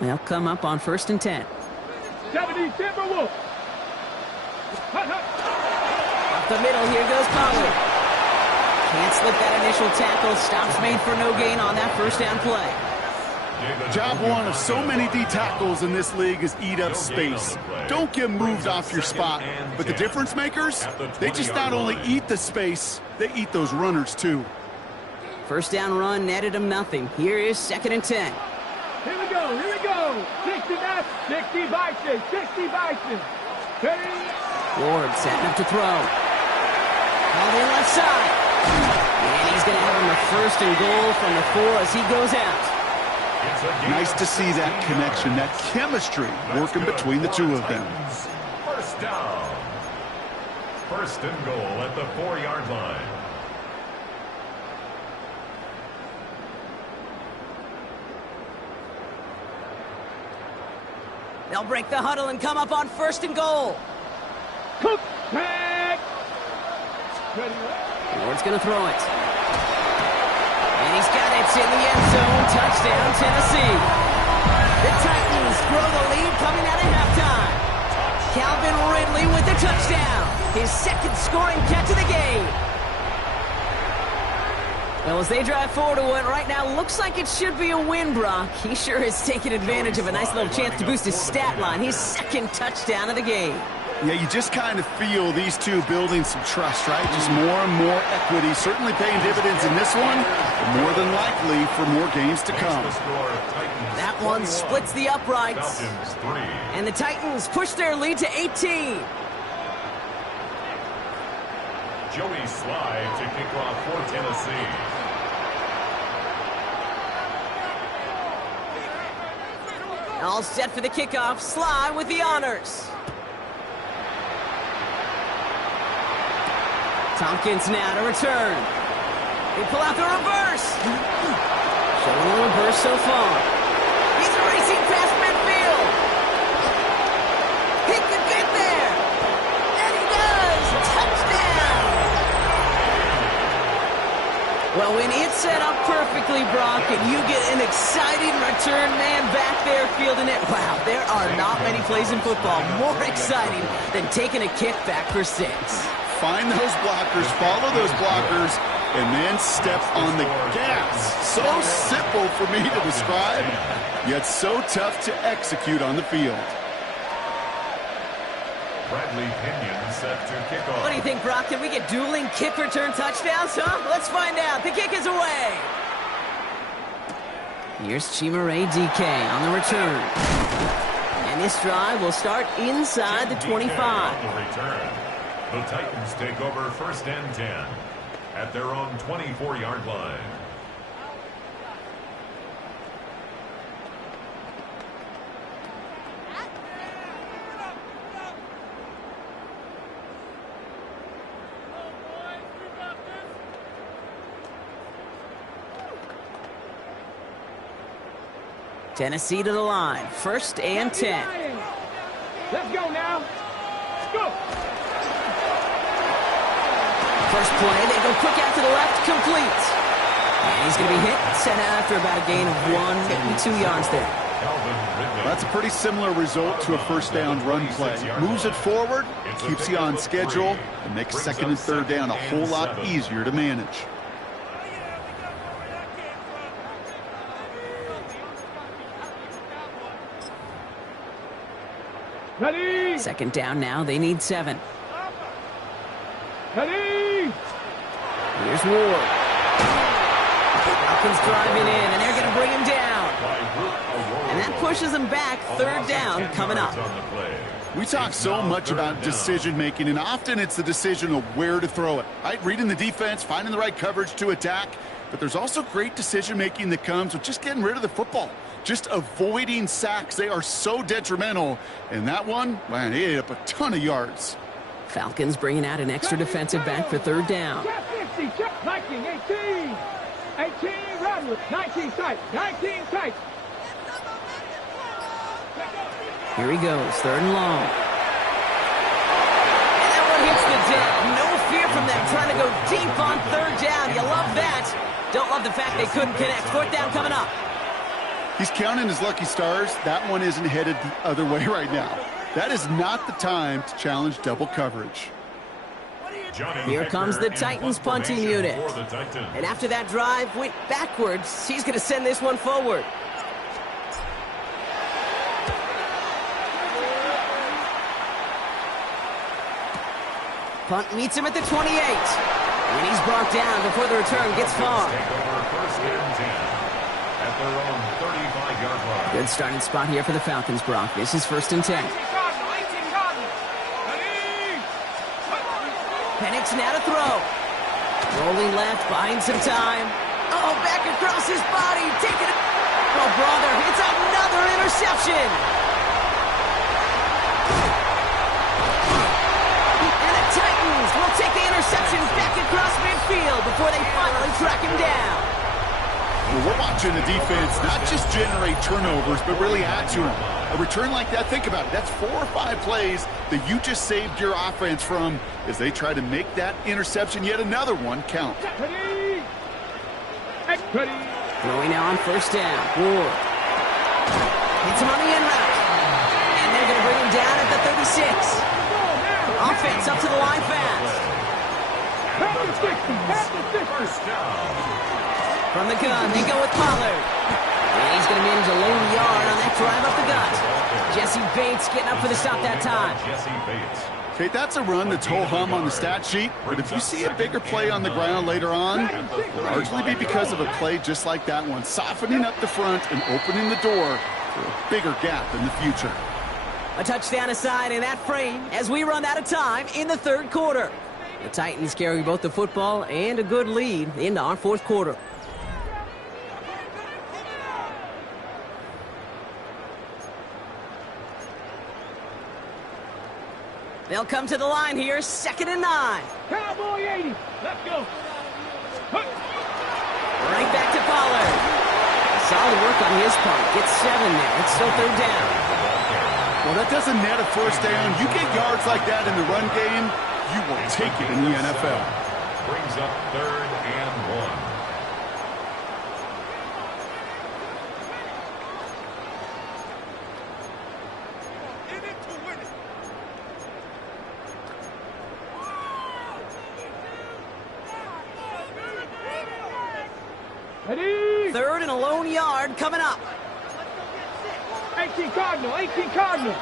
They'll come up on 1st and 10. 70 Timberwolves. Up the middle, here goes Pollard. Can't slip that initial tackle. Stops made for no gain on that 1st down play. Job one of so many D tackles in this league is eat up space. Don't get moved off your spot. But the difference makers, they just not only eat the space, they eat those runners too. 1st down run netted him nothing. Here is 2nd and 10. Here we go, here we go. 60 Bison, 60 Bison. Ward setting up to throw. Called in left side. And he's going to have him a 1st and goal from the 4 as he goes out. Nice to see that connection, that chemistry working between the two of them. 1st down. 1st and goal at the 4-yard line. They'll break the huddle and come up on 1st and goal. Cook, tag. Ward's going to throw it. And he's got it in the end zone. Touchdown, Tennessee. The Titans grow the lead coming out of halftime. Calvin Ridley with the touchdown. His 2nd scoring catch of the game. Well, as they drive forward to what right now looks like it should be a win, Brock. He sure has taken advantage of a nice little chance to boost his stat line. His 2nd touchdown of the game. Yeah, you just kind of feel these two building some trust, right? Just more and more equity. Certainly paying dividends in this one, but more than likely for more games to come. That one splits the uprights. And the Titans push their lead to 18. Joey Slye to kick off for Tennessee. All set for the kickoff. Slye with the honors. Tompkins now to return. They pull out the reverse. Showing the reverse so far. He's racing past midfield. He could get there. And he does. Touchdown. Well, when it's set up perfectly, Brock, and you get an exciting return man back there fielding it, wow, there are not many plays in football more exciting than taking a kick back for 6. Find those blockers, follow those blockers, and then step on the gas. So simple for me to describe, yet so tough to execute on the field. Bradley Pinion set to kick off. What do you think, Brock? Can we get dueling kick return touchdowns, huh? Let's find out. The kick is away. Here's Chimere DK on the return. And this drive will start inside the 25. On the return. The Titans take over 1st and 10 at their own 24-yard line. Tennessee to the line. 1st and 10. Let's go now. Go. First play, they go quick out to the left, complete. And he's going to be hit, sent out after about a gain of 1, maybe 2 yards there. That's a pretty similar result to a 1st down run play. Moves it forward, keeps you on schedule, and makes 2nd and 3rd down a whole lot easier to manage. Ready. 2nd down now, they need 7. Ready. Here's Ward. Falcons driving in, and they're going to bring him down. And that pushes him back. 3rd down coming up. We talk so much about decision-making, and often it's the decision of where to throw it. Right? Reading the defense, finding the right coverage to attack. But there's also great decision-making that comes with just getting rid of the football. Just avoiding sacks. They are so detrimental. And that one, man, he ate up a ton of yards. Falcons bringing out an extra defensive back for 3rd down. Check 50, check 19, 18. 18, run. 19 tight, 19 tight. Here he goes, 3rd and long. And that one hits the deck. No fear from them trying to go deep on 3rd down. You love that. Don't love the fact they couldn't connect. 4th down coming up. He's counting his lucky stars. That one isn't headed the other way right now. That is not the time to challenge double coverage. Here comes the Titans punting unit. And after that drive went backwards, he's going to send this one forward. Punt meets him at the 28. And he's brought down before the return gets far. Good starting spot here for the Falcons, Brock. This is 1st and 10. Penix now to throw. Rolling left, buying some time. Oh, back across his body. Taking it. Oh, brother, it's another interception. And the Titans will take the interception back across midfield before they finally track him down. Well, we're watching the defense not just generate turnovers, but really add to them. A return like that, think about it. That's 4 or 5 plays that you just saved your offense from as they try to make that interception, yet another one, count. Throwing now on 1st down. Ward. Hits him on the end route. And they're going to bring him down at the 36. Offense up to the line fast. First down. From the gun, they go with Pollard. And he's going to manage a lone yard on that drive up the gut. Jesse Bates getting up for the stop that time. Jesse Bates. Okay, that's a run that's whole hum on the stat sheet, but if you see a bigger play on the ground later on, it'll largely be because of a play just like that one, softening up the front and opening the door for a bigger gap in the future. A touchdown aside in that frame as we run out of time in the 3rd quarter. The Titans carry both the football and a good lead into our 4th quarter. They'll come to the line here, 2nd and 9. Cowboy 80. Let's go. Right back to Pollard. Solid work on his part. Gets 7 there. It's still 3rd down. Well, that doesn't net a 1st down. You get yards like that in the run game, you will take it in the NFL. Brings up 3rd and 1. Ready? 3rd and a lone yard coming up. 18 Cardinal, 18 Cardinal.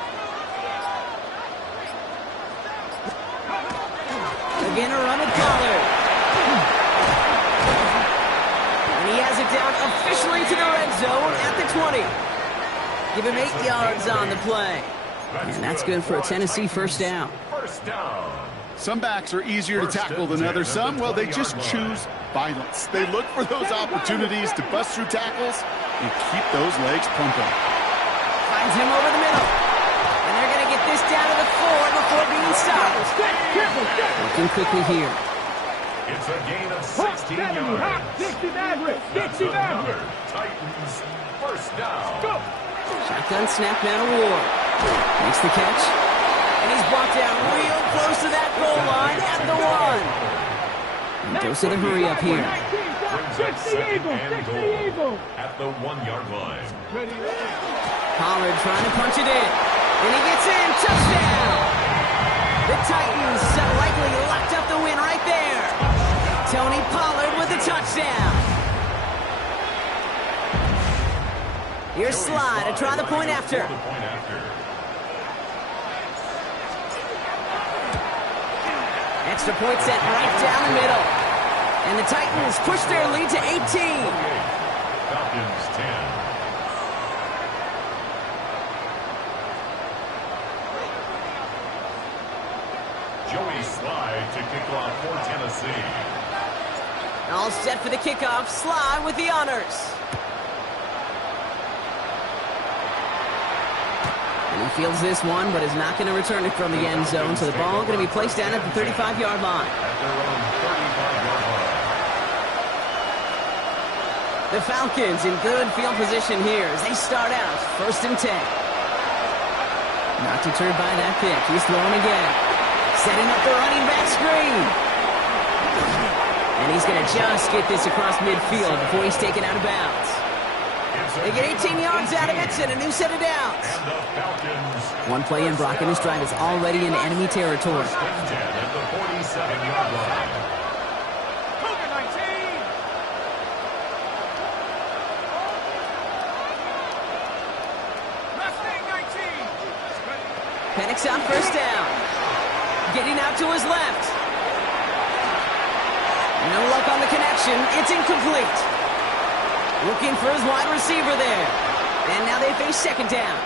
Again, a run at Pollard. And he has it down officially to the red zone at the 20. Give him 8 yards on the play. And that's good for a Tennessee 1st down. First down. Some backs are easier to tackle than others. Some, well, they just choose violence. They look for those opportunities to bust through tackles and keep those legs pumping. Finds him over the middle. And they're going to get this down to the 4 before being stopped. Looking quickly here. It's a gain of 16 yards. Dixie Maverick. That's Dixie another Maverick. Titans first down. Go. Shotgun snap now to Ward. Makes the catch. And he's brought down real close to that goal line at the 1. And goes to the hurry up here. Brings up 2nd and goal at the 1-yard line. Pollard trying to punch it in. And he gets in. Touchdown! The Titans likely locked up the win right there. Tony Pollard with the touchdown. Here's Sly to try the point after. Extra point set right down the middle. And the Titans push their lead to 18. Falcons 10. Joey Sly to kick off for Tennessee. All set for the kickoff. Sly with the honors. And he fields this one, but is not going to return it from the end zone. So the ball going to be placed down at the 35-yard line. At their own 35-yard line. The Falcons in good field position here as they start out 1st and 10. Not deterred by that pick. He's throwing again. Setting up the running back screen. And he's going to just get this across midfield before he's taken out of bounds. They get 18 yards out of it and a new set of downs. And the Falcons. One play in, Brock, and his drive is already in enemy territory. First and 10 at the 47-yard line. Cougar 19. Mustang 19. Penix on first down. Getting out to his left. No luck on the connection. It's incomplete. Looking for his wide receiver there. And now they face second down.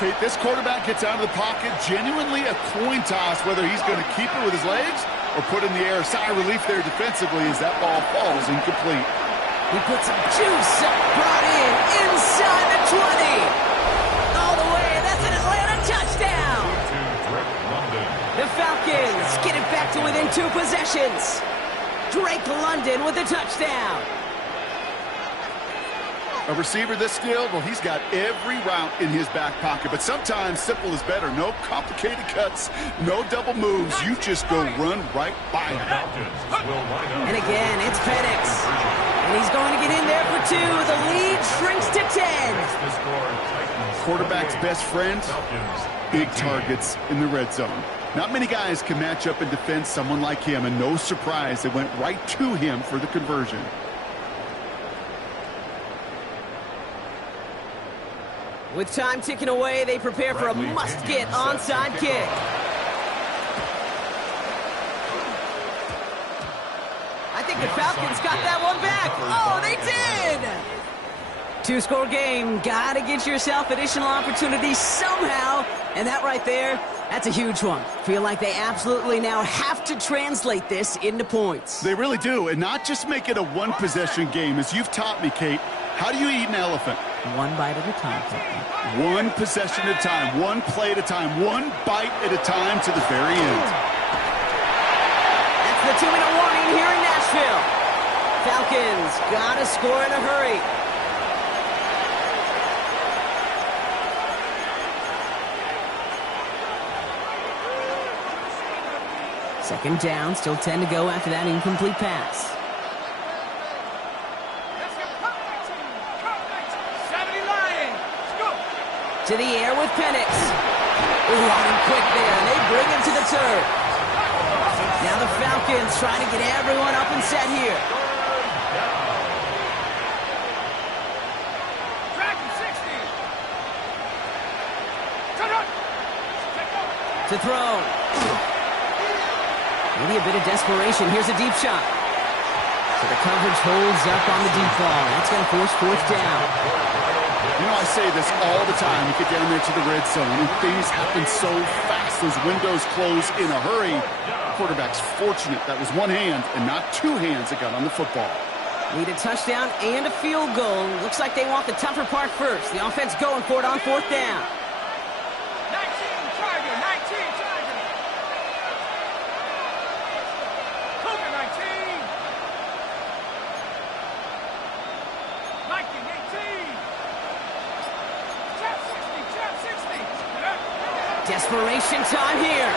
Kate, this quarterback gets out of the pocket, genuinely a coin toss whether he's going to keep it with his legs or put in the air. Sigh of relief there defensively as that ball falls incomplete. He puts some juice brought in inside the 20. All the way. That's an Atlanta touchdown. To Drake London. The Falcons get it back to within 2 possessions. Drake London with a touchdown. A receiver this skilled, well, he's got every route in his back pocket. But sometimes simple is better. No complicated cuts, no double moves. You just go run right by him. Falcons will line up. And again, it's Penix. And he's going to get in there for 2. The lead shrinks to 10. The score, Titans Quarterback's 48, best friend, Falcons big 18. targets in the red zone. Not many guys can match up and defend someone like him, and no surprise, they went right to him for the conversion. With time ticking away, they prepare for a must-get onside kick. I think the Falcons got that one back. Oh, they did! 2-score game. Gotta get yourself additional opportunities somehow. And that right there, that's a huge one. Feel like they absolutely now have to translate this into points. They really do, and not just make it a one-possession game. As you've taught me, Kate, how do you eat an elephant? One bite at a time, Captain. One possession at a time, one play at a time, one bite at a time to the very end. That's the 2-minute warning here in Nashville. Falcons gotta score in a hurry. Second down, still 10 to go after that incomplete pass. To the air with Penix. Running quick there, and they bring him to the turf. Now the Falcons trying to get everyone up and set here. Dragon 60. To throw. Maybe a bit of desperation. Here's a deep shot. So the coverage holds up on the deep ball. That's going to force fourth down. You know, I say this all the time. You get down there to the red zone, and things happen so fast. Those windows close in a hurry. The quarterback's fortunate that was one hand and not 2 hands that got on the football. Need a touchdown and a field goal. Looks like they want the tougher part first. The offense going for it on fourth down. 19 Tiger, 19 Tiger. Cougar 19. Viking 18. Chap 60, Chap 60. Desperation time here.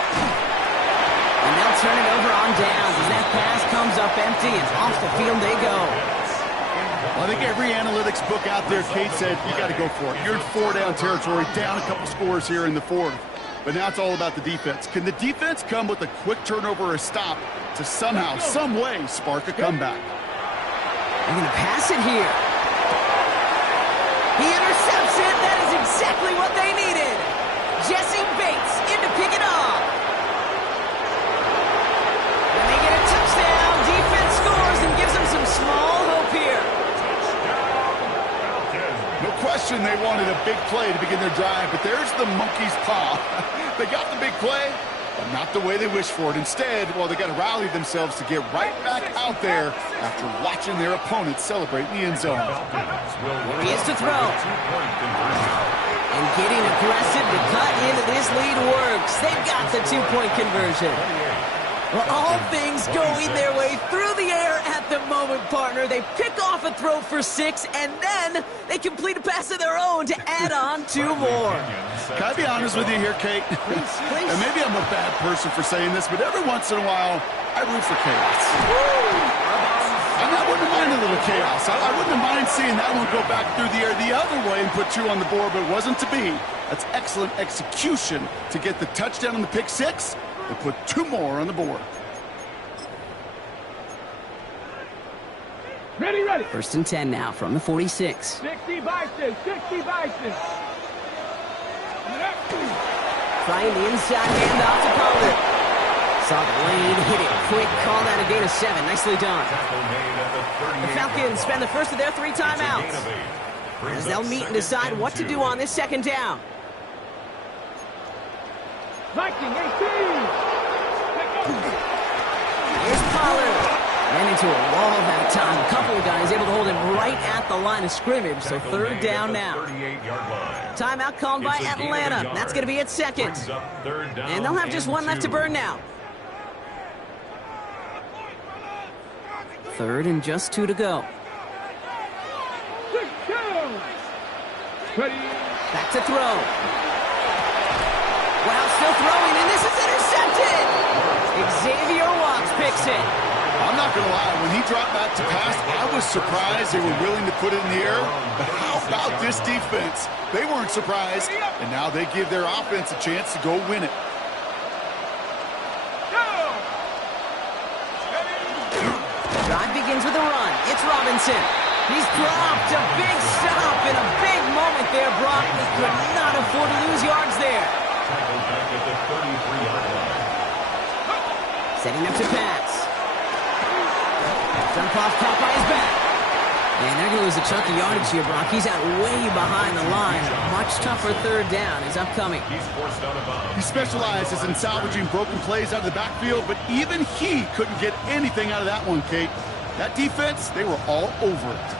And they'll turn it over on downs as that pass comes up empty and off the field they go. Well, I think every analytics book out there, Kate said, you got to go for it. You're in 4-down territory, down a couple scores here in the 4th. But now it's all about the defense. Can the defense come with a quick turnover or a stop to somehow, some way, spark a comeback? They're going to pass it here. He intercepts it. That is exactly what they needed. Jesse Bates in to pick it off. And they get a touchdown. Defense scores and gives them some small hope here. No question they wanted a big play to begin their drive, but there's the monkey's paw. They got the big play, but not the way they wished for it. Instead, well, they got to rally themselves to get right back out there after watching their opponent celebrate in the end zone. He is to throw. And getting aggressive to cut into this lead works. They've got the 2-point conversion. Well, all things going their way through the air at the moment, partner. They pick off a throw for 6, and then they complete a pass of their own to add on 2 more. Can I be honest with you here, Kate? Please. And maybe I'm a bad person for saying this, but every once in a while, I root for chaos. I I wouldn't mind a little chaos. I wouldn't mind seeing that one go back through the air the other way and put 2 on the board, but it wasn't to be. That's excellent execution to get the touchdown on the pick 6 and put 2 more on the board. Ready, ready. 1st and 10 now from the 46. 60 Bison, 60 Bison. Trying the inside handoff to Pollard. Saw the lane, hit it quick, called out a gain of 7. Nicely done. The Falcons spend the first of their 3 timeouts as they'll meet and decide what to do on this 2nd down. Viking 18. Here's Pollard. Ran into a wall that time. A couple of guys able to hold him right at the line of scrimmage, so 3rd down now. Timeout called by Atlanta. That's going to be its 2nd. And they'll have just 1 left to burn now. 3rd and just 2 to go. Ready. Back to throw. Wow, still throwing, and this is intercepted. Xavier Watts picks it. I'm not going to lie, when he dropped back to pass, I was surprised they were willing to put it in the air. But how about this defense? They weren't surprised, and now they give their offense a chance to go win it. Drive begins with a run. It's Robinson. He's dropped a big stop in a big moment there, Brock. He could not afford to lose yards there. Setting up to pass. Dump off caught by his back. And they're going to lose a chunk of yardage here, Brock. He's out way behind the line. A much tougher 3rd down is upcoming. He specializes in salvaging broken plays out of the backfield, but even he couldn't get anything out of that one, Kate. That defense, they were all over it.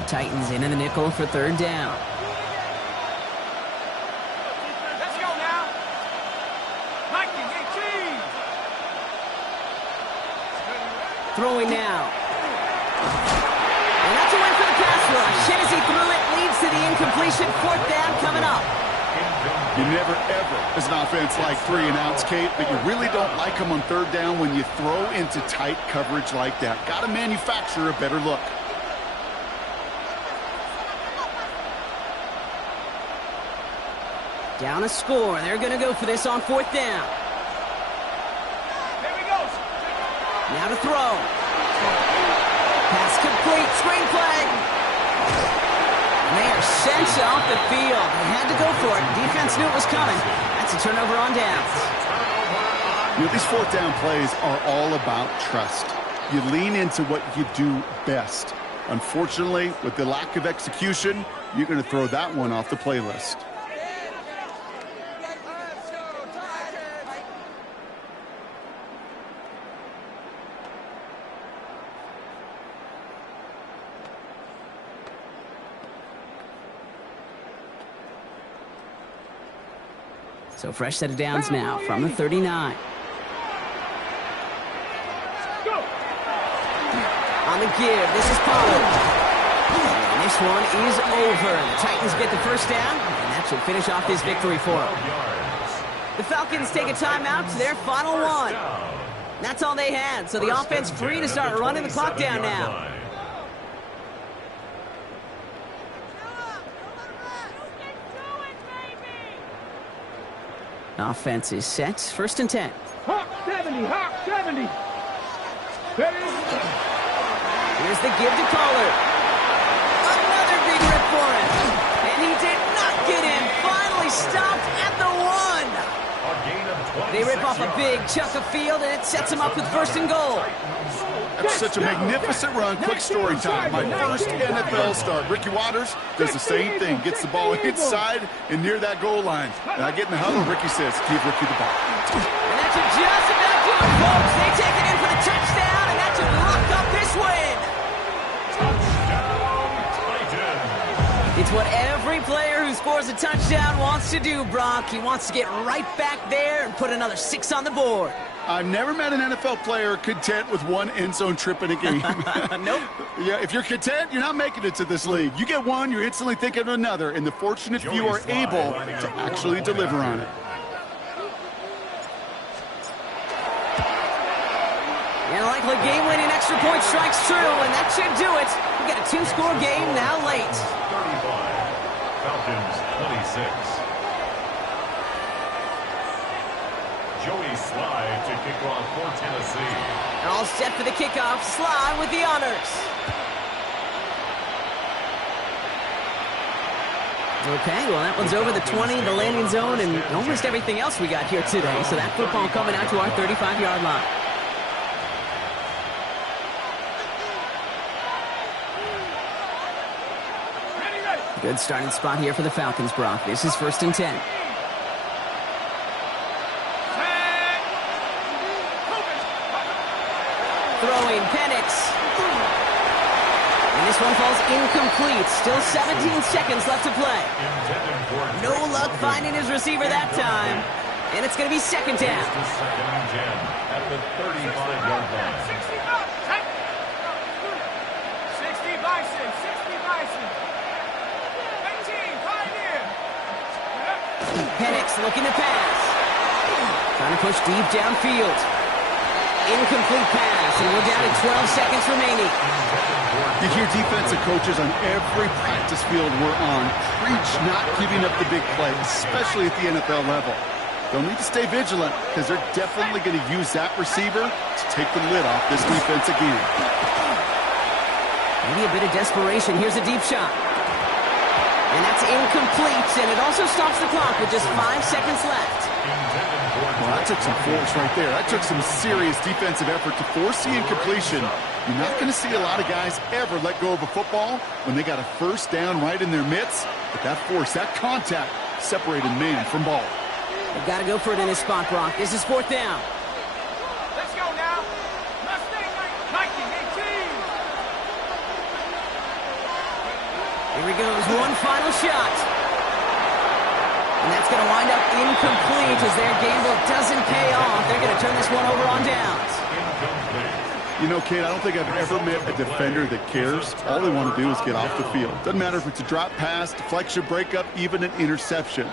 The Titans into the nickel for 3rd down. Let's go now. Viking 18. Throwing now. And that's a win for the pass rush. Shazy threw it, leads to the incompletion. 4th down coming up. You never, ever, as an offense, like 3 and outs, Kate, but you really don't like them on 3rd down when you throw into tight coverage like that. Got to manufacture a better look. Down a score. They're going to go for this on 4th down. Here we go. Now to throw. Pass complete. Screen play. And they are sent off the field. They had to go for it. Defense knew it was coming. That's a turnover on downs. You know, these 4th down plays are all about trust. You lean into what you do best. Unfortunately, with the lack of execution, you're going to throw that one off the playlist. So fresh set of downs now from the 39. Go. On the give, this is Pollard. And this one is over. The Titans get the 1st down, and that should finish off this victory for them. The Falcons take a timeout to their final 1. That's all they had, so the offense free to start running the clock down now. Offense is set. 1st and 10. Hawk 70, Hawk 70. Ready? Here's the give to Pollard. Another big rip for him. And he did not get in. Finally stopped at the 1. They rip off a big chunk of field, and it sets him up with 1st and goal. That's such a magnificent run. Quick story time. My first NFL start. Ricky Watters does the same thing. Gets the ball inside and near that goal line. And I get in the huddle. Ricky says, give Ricky the ball. And that should just about do it, folks. They take it in for the touchdown, and that should lock up this win. It's what every player who scores a touchdown wants to do, Brock. He wants to get right back there and put another 6 on the board. I've never met an NFL player content with 1 end zone trip in a game. Nope. Yeah, if you're content, you're not making it to this league. You get 1, you're instantly thinking of another, and the fortunate few are able to actually deliver on it. And like couple of game-winning extra point strikes true, and that should do it. We got a 2-score game now late. 35. Falcons 26. Joey Slye to kick off for Tennessee. All set for the kickoff. Slye with the honors. Okay, well, that one's over the 20, the landing zone, and almost everything else we got here today. So that football coming out to our 35-yard line. Good starting spot here for the Falcons, Brock. This is 1st and 10. Throwing, Penix. And this one falls incomplete. Still 17 seconds left to play. No luck finding his receiver that time. And it's going to be 2nd down. Second and 10 at the 35-yard line. 60 Bison, 60 Bison. 18, Pioneer. Penix looking to pass. Trying to push deep downfield. Incomplete pass, and we're down to 12 seconds remaining. You hear defensive coaches on every practice field we're on preach not giving up the big play, especially at the NFL level. They'll need to stay vigilant because they're definitely going to use that receiver to take the lid off this defense again. Maybe a bit of desperation. Here's a deep shot. And that's incomplete, and it also stops the clock with just 5 seconds left. Well, that took some force right there. That took some serious defensive effort to force the incompletion. You're not going to see a lot of guys ever let go of a football when they got a 1st down right in their midst. But that force, that contact, separated man from ball. You've got to go for it in this spot, Brock. This is 4th down. Let's go now. Mustang 19, 18. Here he goes. One final shot. And that's going to wind up incomplete as their gamble doesn't pay off. They're going to turn this one over on downs. You know, Kate, I don't think I've ever met a defender that cares. All they want to do is get off the field. Doesn't matter if it's a drop pass, deflection, breakup, even an interception.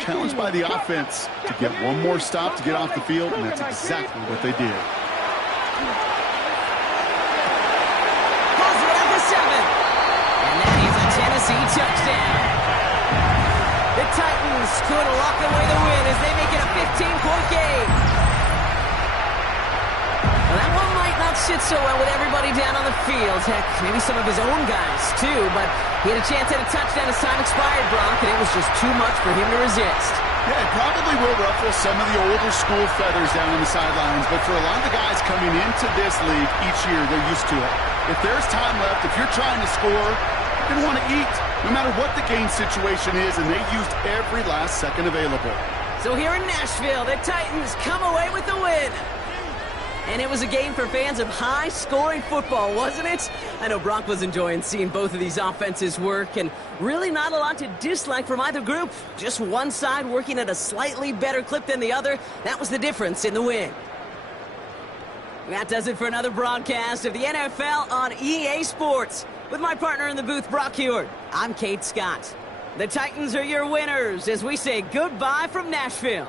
Challenged by the offense to get one more stop to get off the field, and that's exactly what they did. Pulls it up to 7. And that is a Tennessee touchdown. The Titans could lock away the win as they make it a 15-point game. Well, that one might not sit so well with everybody down on the field. Heck, maybe some of his own guys, too. But he had a chance at a touchdown as time expired, Brock, and it was just too much for him to resist. Yeah, it probably will ruffle some of the older school feathers down on the sidelines. But for a lot of the guys coming into this league each year, they're used to it. If there's time left, if you're trying to score, you're going to want to eat, no matter what the game situation is, and they used every last second available. So here in Nashville, the Titans come away with the win. And it was a game for fans of high-scoring football, wasn't it? I know Brock was enjoying seeing both of these offenses work, and really not a lot to dislike from either group. Just one side working at a slightly better clip than the other. That was the difference in the win. That does it for another broadcast of the NFL on EA Sports. With my partner in the booth, Brock Huard, I'm Kate Scott. The Titans are your winners as we say goodbye from Nashville.